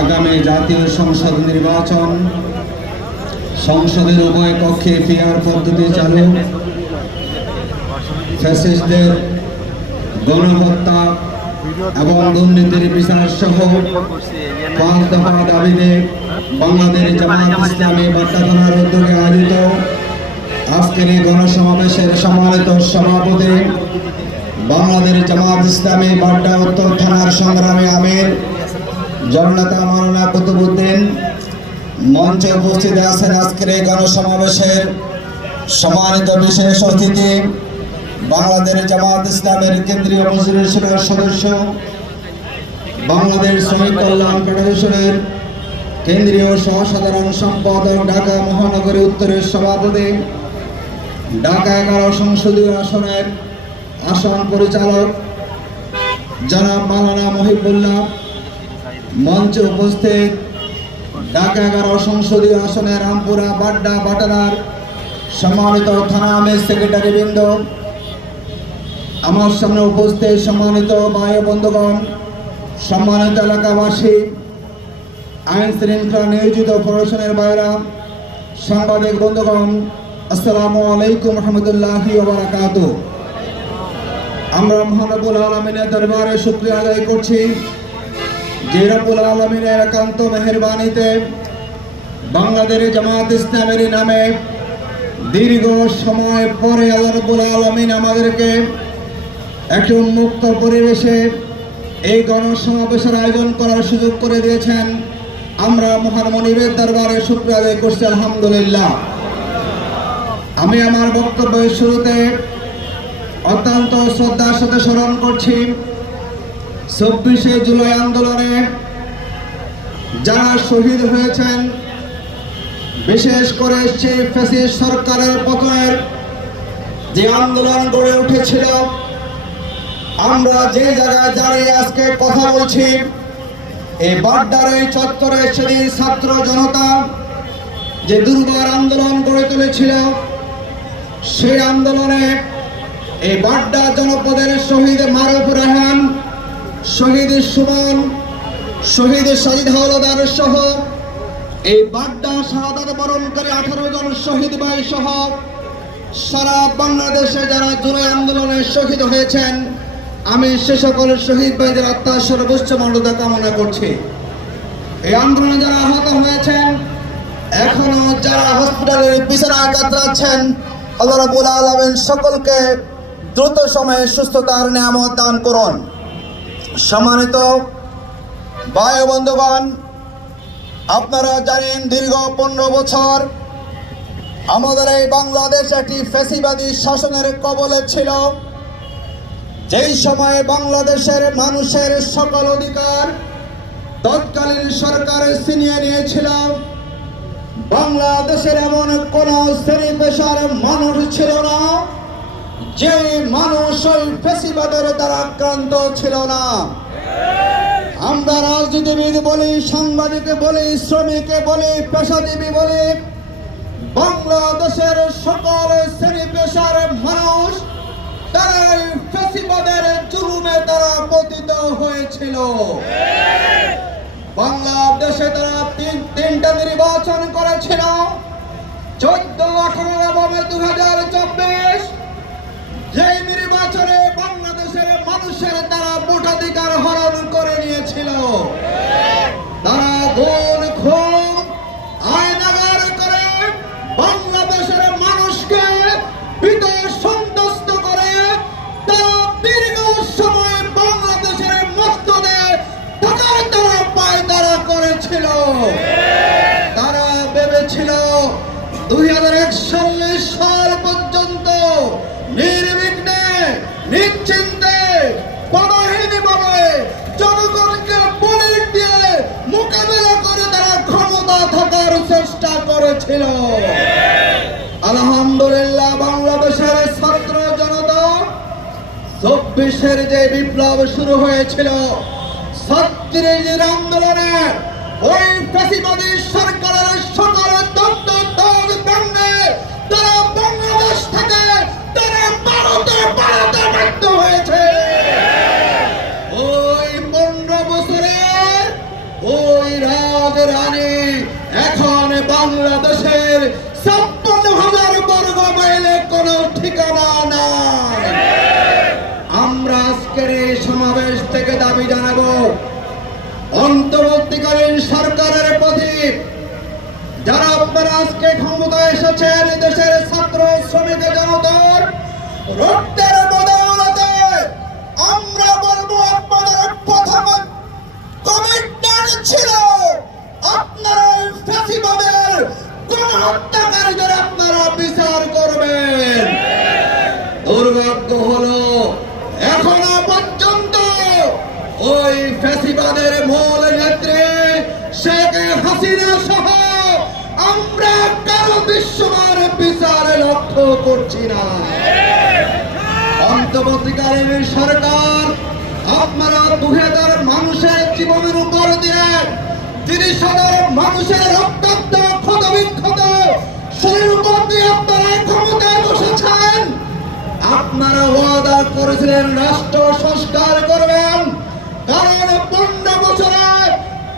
আগামী জাতীয় সংসদ নির্বাচন। সংসদের উভয় কক্ষে পিয়ার পদ্ধতি চালু। ফ্যাসিস্টদের গণহত্যা এবং দুর্নীতির বিচার সহ পাঁচ দফা দাবিতে বাংলাদেশ জামাত ইসলামী বাট্টা থানার উদ্যোগে আয়োজিত আজকের এই গণসমাবেশের সম্মানিত সভাপতি বাংলাদেশ জামাত ইসলামী বাড্ডা উত্তর থানার সংগ্রামী আমির জননেতা মাওলানা কুতুবুদ্দিন মঞ্চে উপস্থিত আছেন আজকের এই গণসমাবেশের সম্মানিত বিশেষ অতিথি বাংলাদেশ জামাত ইসলামের কেন্দ্রীয় মজলিসের সদস্য, বাংলাদেশ শ্রমিক কল্যাণ ফেডারেশনের কেন্দ্রীয় সহসাধারণ সম্পাদক, ঢাকা মহানগরী উত্তরের সভাপতি, ঢাকা এগারো সংসদীয় আসনের আসন পরিচালক জনাব মালানা মহিবুল্লাহ মঞ্চে উপস্থিত ঢাকা এগারো সংসদীয় আসনে রামপুরা বাড্ডা বাটানার সম্মানিত থানা সেক্রেটারি বৃন্দ। আমার সামনে উপস্থিত সম্মানিত বায়ু বন্ধুগণ, সম্মানিত এলাকাবাসী, আইন শৃঙ্খলা নিয়োজিত প্রশাসনের বাইরা সাংবাদিক বন্ধুগণ, আসসালামু আলাইকুম রহমতুল্লাহ বারাকাত আমরা মহানবুল আলমিনের দরবারে শুক্রিয়া আদায় করছি। যে রবুল আলমিনের একান্ত মেহরবানিতে বাংলাদেশ জামাত ইসলামের নামে দীর্ঘ সময় পরে আল্লাহ রবুল আলমিন আমাদেরকে একটি উন্মুক্ত পরিবেশে এই গণসমাবেশের আয়োজন করার সুযোগ করে দিয়েছেন। আমরা মহান মনিবের দরবারে শুক্রিয়া আদায় করছি, আলহামদুলিল্লাহ। আমি আমার বক্তব্যের শুরুতে অত্যন্ত শ্রদ্ধার সাথে স্মরণ করছি, চব্বিশে জুলাই আন্দোলনে যারা শহীদ হয়েছেন, বিশেষ করে সেই সরকারের পতনের যে আন্দোলন গড়ে উঠেছিল, আমরা যে জায়গায় দাঁড়িয়ে আজকে কথা বলছি, এই বাড্ডার এই চত্বরে সেদিন ছাত্র জনতা যে দুর্বার আন্দোলন গড়ে তুলেছিল, সেই আন্দোলনে এই বাড্ডা জনপদের শহীদ মারুফ রেহান, শহীদ সুমন, শহীদ শহীদ হাওলাদার সহ এই বাড্ডা শাহাদাত বরণকারী আঠারো জন শহীদ ভাই সহ সারা বাংলাদেশে যারা জুলাই আন্দোলনে শহীদ হয়েছেন, আমি সে সকল শহীদ ভাইদের আত্মার সর্বোচ্চ মর্যাদা কামনা করছি। এই আন্দোলনে যারা আহত হয়েছেন, এখনও যারা হসপিটালের বিছানায় কাতরাচ্ছেন, আল্লাহ রাব্বুল আলামিন সকলকে দ্রুত সময়ে সুস্থতার নিয়ামত দান করুন। সম্মানিত বায়ু বন্ধুগণ আপনারা জানেন দীর্ঘ পনেরো বছর আমাদের এই বাংলাদেশ একটি ফ্যাসিবাদী শাসনের কবলে ছিল। যেই সময়ে বাংলাদেশের মানুষের সকল অধিকার তৎকালীন সরকার ছিনিয়ে নিয়েছিল, বাংলাদেশের এমন কোন শ্রেণি পেশার মানুষ ছিল না যে মানুষ ওই ফেসিবাদের দ্বারা আক্রান্ত ছিল না। আমরা রাজনীতিবিদ বলি, সাংবাদিক বলি, শ্রমিকে বলি, পেশাজীবী বলি, বাংলাদেশের সকল শ্রেণি পেশার মানুষ তারা ফেসিবাদের জুলুমে তারা পতিত হয়েছিল। বাংলাদেশে তারা তিন, তিনটা নির্বাচন করেছিল, চোদ্দ, আঠারো এবং দু হাজার চব্বিশ। যেই নির্বাচনে বাংলাদেশের মানুষের তারা ভোটাধিকার হরণ করে নিয়েছিল, তারা খুন আয়নাগার করে বাংলাদেশের মানুষকে সময় বাংলাদেশের মস্তদে টাকার তারা পায়তারা করেছিল। তারা ভেবেছিল দুই হাজার একচল্লিশ সাল পর্যন্ত নিশ্চিন্তে পদাহীনভাবে জনগণকে বলি দিয়ে মোকাবেলা করে তারা ক্ষমতা থাকার চেষ্টা করেছিল। আলহামদুলিল্লাহ, বাংলাদেশের ছাত্র জনতা, চব্বিশের যে বিপ্লব শুরু হয়েছিল ছত্রিশের আন্দোলনে ওই ফ্যাসিবাদী অন্তর্বর্তীকালীন সরকারের প্রতি। যারা আপনারা আজকে ক্ষমতায় এসেছেন দেশের ছাত্র শ্রমিক জনতার রক্তের অন্তর্বর্তীকালীন সরকার। আপনারা দুই হাজার মানুষের জীবনের উপর দিয়ে তিরিশ হাজার মানুষের রক্তাক্ত ক্ষত বিক্ষত শরীর উপর দিয়ে আপনারা ক্ষমতায় বসেছেন। আপনারা ওয়াদা করেছিলেন রাষ্ট্র সংস্কার করবেন। কারণ পনেরো বছরে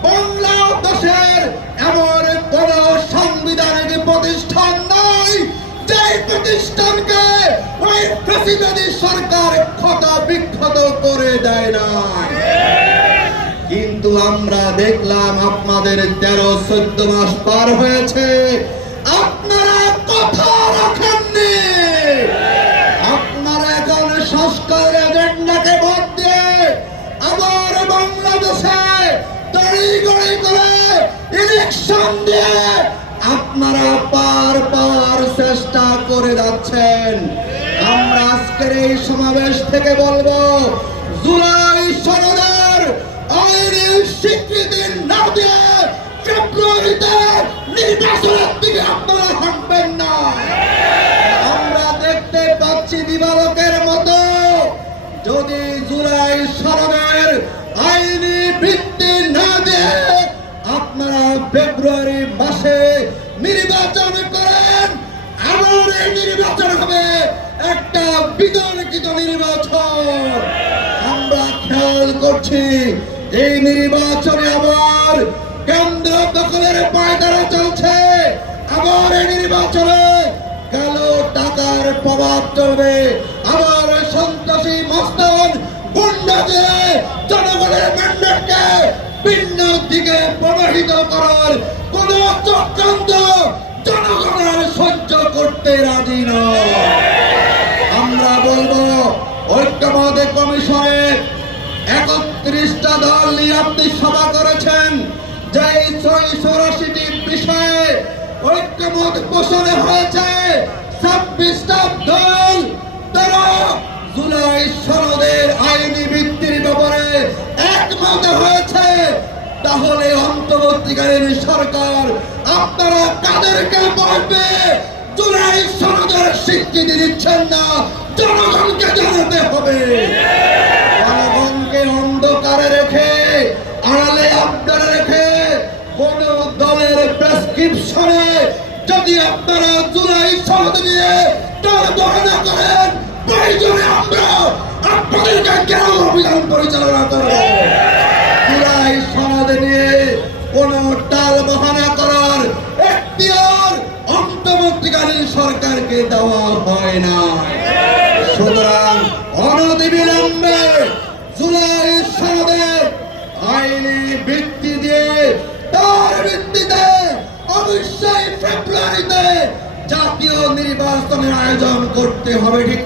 বাংলাদেশের এমন কোন সাংবিধানিক প্রতিষ্ঠান নাই। যে প্রতিষ্ঠানকে ওই প্রেসিডেন্ট সরকার ক্ষত বিক্ষত করে দেয় না কিন্তু আমরা দেখলাম আপনাদের তেরো চোদ্দ মাস পার হয়েছে। আপনারা কথা রাখেননি। আপনারা এখন সংস্কার এজেন্ডাকে বাদ দিয়ে আবার বাংলাদেশে তড়ি গড়ি করে ইলেকশন দিয়ে আপনারা পার পাওয়ার চেষ্টা করে যাচ্ছেন। আমরা আজকের এই সমাবেশ থেকে বলব, জুলাই সরদার আইনের স্বীকৃতি না দিয়ে ফেব্রুয়ারিতে নির্বাচনের দিকে আপনারা বিতর্কিত নির্বাচন। আমরা খেয়াল করছি, এই নির্বাচনে আবার কেন্দ্র দখলের পায়তারা চলছে। আবার এই নির্বাচনে কালো টাকার প্রভাব চলবে। আবার সন্ত্রাসী মস্তান গুন্ডা দিয়ে জনগণের ম্যান্ডেটকে ভিন্ন দিকে প্রবাহিত করার কোন চক্রান্ত জনগণের সহ্য করতে রাজি নয়। বলব ঐক্যমত কমিশনের একত্রিশটা দল নিয়ে আপনি সভা করেছেন যে এই বিষয়ে ঐক্যমত পোষণে হয়েছে। ছাব্বিশটা দল জুলাই সনদের আইনি ভিত্তির ব্যাপারে একমত হয়েছে। তাহলে অন্তর্বর্তীকালীন সরকার আপনারা কাদেরকে বলবে? জুলাই সনদের স্বীকৃতি দিচ্ছেন না। জনগণকে জানাতে হবে। জনগণকে অন্ধকারে রেখে, আড়ালে আপনারা রেখে, কোন দলের প্রেসক্রিপশনে যদি আপনারা জুলাই সনদ নিয়ে তার গণনা করেন, প্রয়োজনে আমরা আপনাদেরকে কেন অভিযান পরিচালনা করব?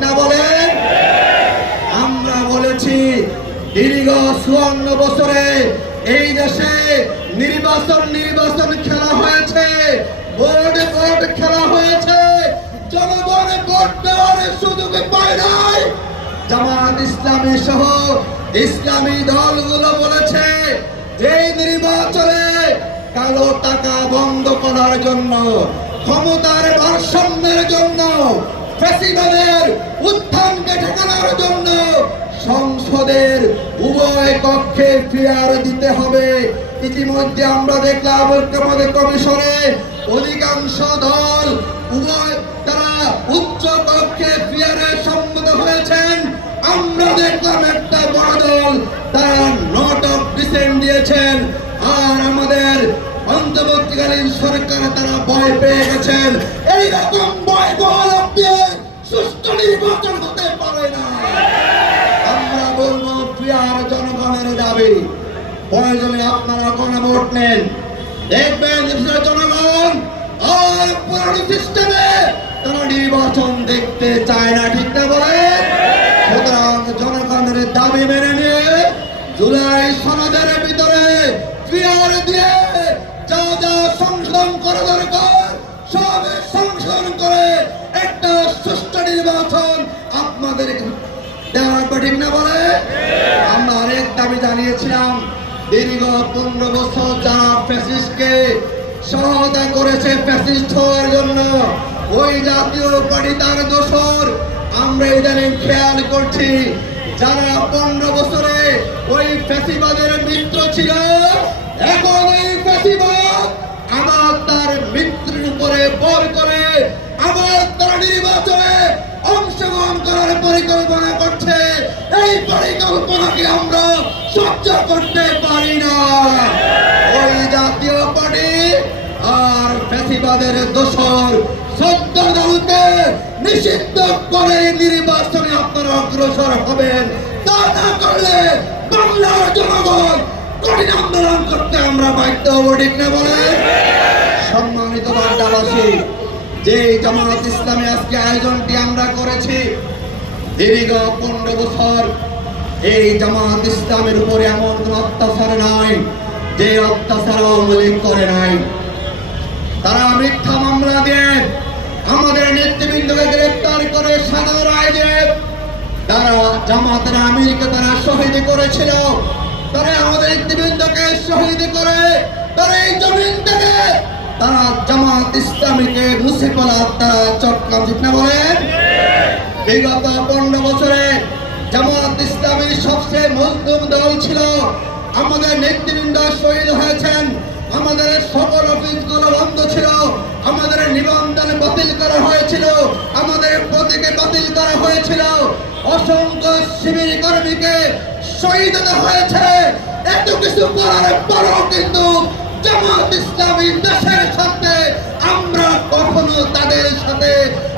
না বলেন আমরা বলেছি দীর্ঘ চুয়ান্ন বছরে এই দেশে নির্বাচন নির্বাচন খেলা হয়েছে খেলা হয়েছে, জনগণ ভোট দেওয়ার সুযোগ পায় নাই। জামাত ইসলামী সহ ইসলামী দলগুলো বলেছে যে নির্বাচনে কালো টাকা বন্ধ করার জন্য, ক্ষমতার ভারসাম্যের জন্য ফেসিবাদের উত্থানকে ঠেকানোর জন্য সংসদের উভয় কক্ষে ফেয়ার দিতে হবে। ইতিমধ্যে আমরা দেখলাম ঐক্যমত কমিশনে অধিকাংশ দল উভয় তারা উচ্চ কক্ষে ফেয়ারে সম্মত হয়েছেন। আমরা দেখলাম একটা বড় দল তারা নট অফ ডিসেন্ট দিয়েছেন। আর আমাদের অন্তর্বর্তীকালীন সরকার তারা ভয় পেয়ে গেছেন। এইরকম ভয় দিয়ে সুষ্ঠু নির্বাচন হতে পারে না। আমরা বলব, প্রিয়ার জনগণের দাবি, প্রয়োজনে আপনারা গণভোট নেন। দেখবেন জনগণ আর পুরানো সিস্টেমে তারা নির্বাচন দেখতে চায় না, ঠিক না বলে? সুতরাং জনগণের দাবি মেনে ঠিক না বলে? আমরা আরেক দাবি জানিয়েছিলাম, দীর্ঘ পনেরো বছর যারা ফ্যাসিস্টকে সহায়তা করেছে ফ্যাসিস্ট হওয়ার জন্য, ওই জাতীয় পার্টি তার আমরা ইদানিং খেয়াল করছি, যারা পনেরো বছরে ওই ফ্যাসিবাদের মিত্র ছিল, এখন এই ফ্যাসিবাদ আমার তার মিত্রের উপরে বর করে আমার তার নির্বাচনে অংশগ্রহণ করার পরিকল্পনা করছে। এই পরিকল্পনাকে আমরা সহ্য করতে পারি না। ওই জাতীয় পার্টি আর ফ্যাসিবাদের দোষর সদ্য নিষিদ্ধ করে নির্বাচনে আপনারা অগ্রসর হবেন। তা না করলে বাংলার জনগণ কঠিন আন্দোলন করতে আমরা বাধ্য বলে? সম্মানিত বার্তাবাসী যে জামাত ইসলামী আজকে আয়োজনটি আমরা করেছি, দীর্ঘ পনেরো বছর এই জামাত ইসলামের উপরে এমন কোন অত্যাচার নাই যে অত্যাচার লীগ করে নাই। তারা মিথ্যা মামলা দিয়ে আমাদের নেতৃবৃন্দকে গ্রেফতার করে সাদা রায় তারা জামাতের আমিরকে তারা শহীদ করেছিল। তারা আমাদের নেতৃবৃন্দকে শহীদ করে তারা এই জমিন থেকে তারা জামাত ইসলামীকে মুছে ফেলা তারা চটকাম ঠিক না বলেন বিগত পনেরো বছরে জামাত ইসলামী সবচেয়ে মজলুম দল ছিল। আমাদের নেতৃবৃন্দ শহীদ হয়েছেন। আমাদের সকল অফিসগুলো বন্ধ ছিল। আমাদের নিবন্ধন বাতিল করা হয়েছিল। আমাদের প্রতীকে বাতিল করা হয়েছিল। অসংখ্য শিবির কর্মীকে শহীদ হয়েছে। এত কিছু করার পরও কিন্তু জামাত ইসলামী দেশের সাথে আমরা কখনো তাদের সাথে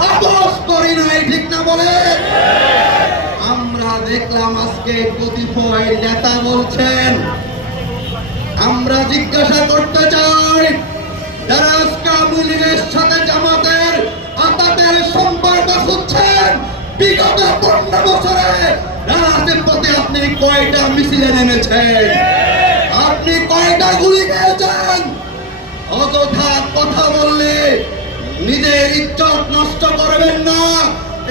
আপোষ করি নাই, ঠিক না বলে? জিজ্ঞাসা করতে চাই সম্পর্ক খুঁজছেন, বিগত পনেরো বছরে রাজনীতির পথে আপনি কয়টা মিছিলে নেমেছেন? আপনি কয়টা গুলি খেয়েছেন? অযথা কথা বললে নিজের ইজ্জত নষ্ট করবেন না।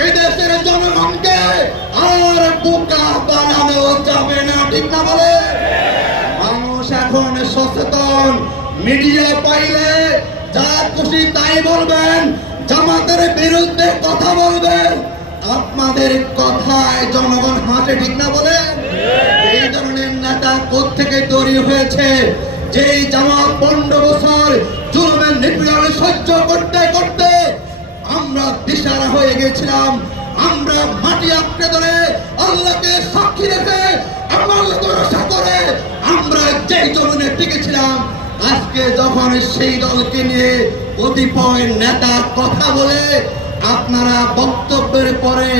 এদেশের জনগণকে আর বোকা বানানো যাবে না, ঠিক না বলে? মানুষ এখন সচেতন, মিডিয়া পাইলে যা খুশি তাই বলবেন, জামাতের বিরুদ্ধে কথা বলবেন। আপনাদের কথায় জনগণ হাসে, ঠিক না বলে? এই ধরনের নেতা থেকে তৈরি হয়েছে? যেই জামাত পনেরো বছর জুলুমের নিপীড়ন সহ্য করতে করতে আমরা দিশারা হয়ে গেছিলাম। আমরা মাটি আঁকড়ে ধরে আল্লাহকে সাক্ষী রেখে করে আমরা যেই জমিনে টিকেছিলাম, আজকে যখন সেই দলকে নিয়ে কতিপয় নেতা কথা বলে আপনারা বক্তব্যের পরে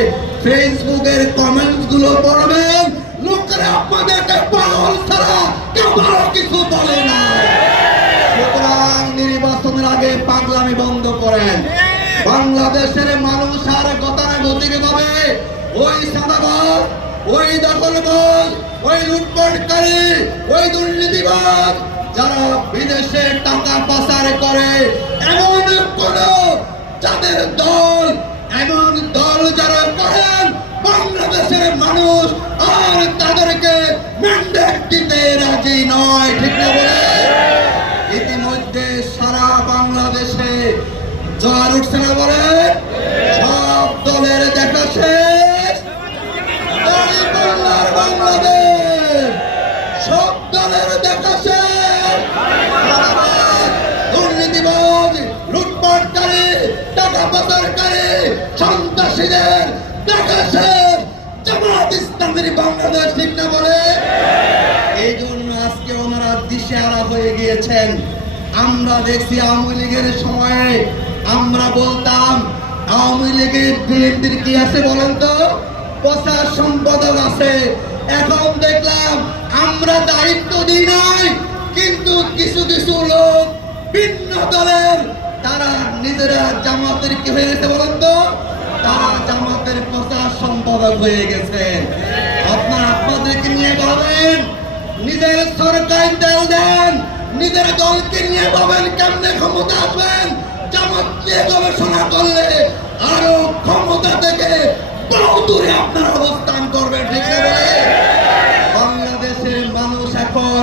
ফেসবুকের কমেন্টসগুলো পড়বেন। লোকেরা আপনাদেরকে পাগল ছাড়া কেউ ভালো কিছু বলে না। সুতরাং নির্বাচনের আগে পাগলামি বন্ধ করেন। বাংলাদেশের মানুষ আর গতানুগতিক ভাবে ওই সাদাবাদ, ওই দখলবাজ ওই লুটপাটকারী, ওই দুর্নীতিবাদ যারা বিদেশে টাকা পাচার করে, এমন কোন যাদের দল, এমন দল যারা করেন, বাংলাদেশের মানুষ আর তাদেরকে ম্যান্ডেট দিতে রাজি নয়, ঠিক না বলে? ইতিমধ্যে সারা বাংলাদেশে জ্বর উঠছে না বলে? সব দলের দেখা শেষ। বাংলাদেশ আমরা দেখছি আওয়ামী লীগের সময়ে আমরা বলতাম, আওয়ামী লীগের বিএনপির কি আছে বলেন তো? প্রচার সম্পাদক আছে। এখন দেখলাম আমরা দায়িত্ব দিই নাই, কিন্তু কিছু কিছু লোক ভিন্ন দলের তারা নিজেরা জামাতের কি হয়ে গেছে বলেন তো? তারা জামাতের প্রচার সম্পাদক হয়ে গেছে। আপনার আপনাদেরকে নিয়ে ভাবেন নিজের সরকারি তেল দেন, নিজের দলকে নিয়ে ভাবেন কেমনে ক্ষমতা আসবেন? জামাত নিয়ে গবেষণা করলে আরও ক্ষমতা থেকে বহু দূরে আপনার অবস্থান করবেন ঠিক বাংলাদেশের মানুষ এখন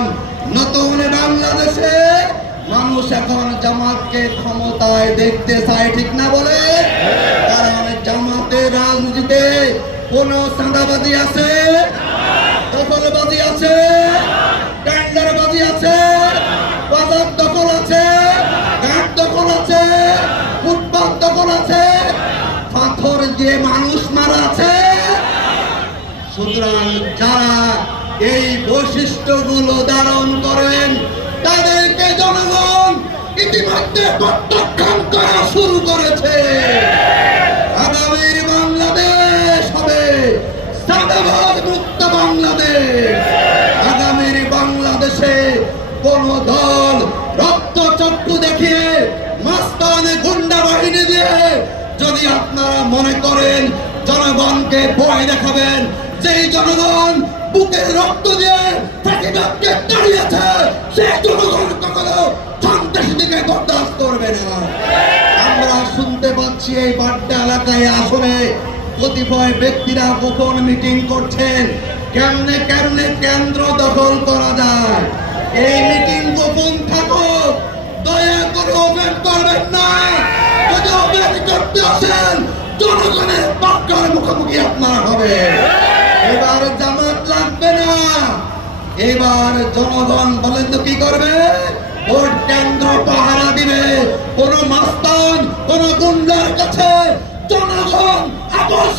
নতুন বাংলাদেশে মানুষ এখন জামাতকে ক্ষমতায় দেখতে চায়, ঠিক না বলে? কারণ জামাতের রাজনীতিতে কোন চাঁদাবাজি আছে? আছে? আছে? বাজার দখল আছে? ঘাট দখল আছে? ফুটপাত দখল আছে? পাথর দিয়ে মানুষ মারা আছে? সুতরাং যারা এই বৈশিষ্ট্যগুলো ধারণ করেন, তাদেরকে জনগণ ইতিমধ্যে প্রত্যাখ্যান করা শুরু করেছে। বাংলাদেশ হবে মুক্ত বাংলাদেশ। আগামীর বাংলাদেশে কোন দল রক্ত চক্ষু দেখিয়ে মাস্তানে গুন্ডা বাহিনী দিয়ে যদি আপনারা মনে করেন জনগণকে ভয় দেখাবেন, যেই জনগণ বুকের রক্ত দিয়ে প্রতিবাদকে দাঁড়িয়েছে, সেই জনগণ কখনো বরদাস্ত করবে না। আমরা শুনতে পাচ্ছি এই বাড্ডা এলাকায় আসলে কতিপয় ব্যক্তিরা গোপন মিটিং করছেন। কেমনে কেমনে কেন্দ্র দখল করা যায়? এই মিটিং গোপন থাকুক। দয়া করে ওপেন করবেন না। যদি ওপেন করতে আসেন, জনগণের পক্ষের মুখোমুখি আপনার হবে। এবার জামাত লাগবে না। এবার জনগণ বলেন তো কি করবে? ভোট পাহারা দিবে। কোন মাস্তান কোন গুন্ডার কাছে জনগণ আপোষ